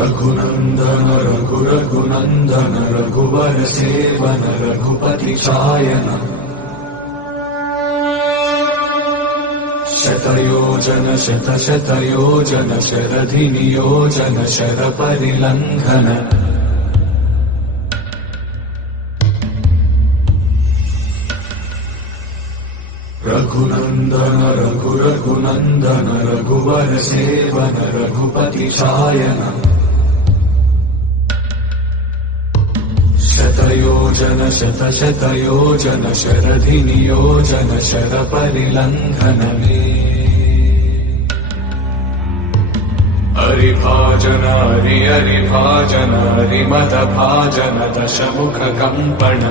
रघुनन्दन रघुनन्दन रघुवर सेवन रघुपति चायन शतयोजन शतशतयोजन शरधि नियोजन शरपरिलङ्घन रघुनन्दन रघुनन्दन रघुवर सेवन रघुपति चायन शतयोजन शतशतयोजन शरधि नियोजन शरपरिलङ्घन हरिभाजन हरिभाजन हरिमदभाजन दशमुख कम्पण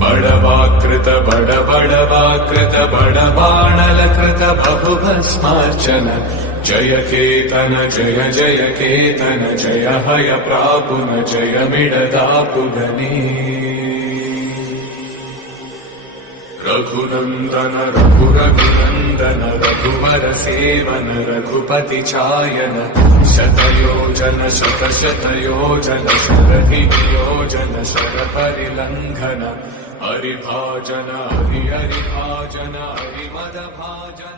बड़वाकृत बड़वाकृत बड़बाणलकृत बहुभस्मार्चन जय केतन जय जय केतन जय हय प्रापुन जय मिडदापुगनी रघुनन्दन रघुनन्दन रघुवर सेवन रघुपति चायन शतयोजन शतशतयोजन शरधि नियोजन शरपरिलङ्घन हरिभाजन हरिभाजन हरिमदभाजन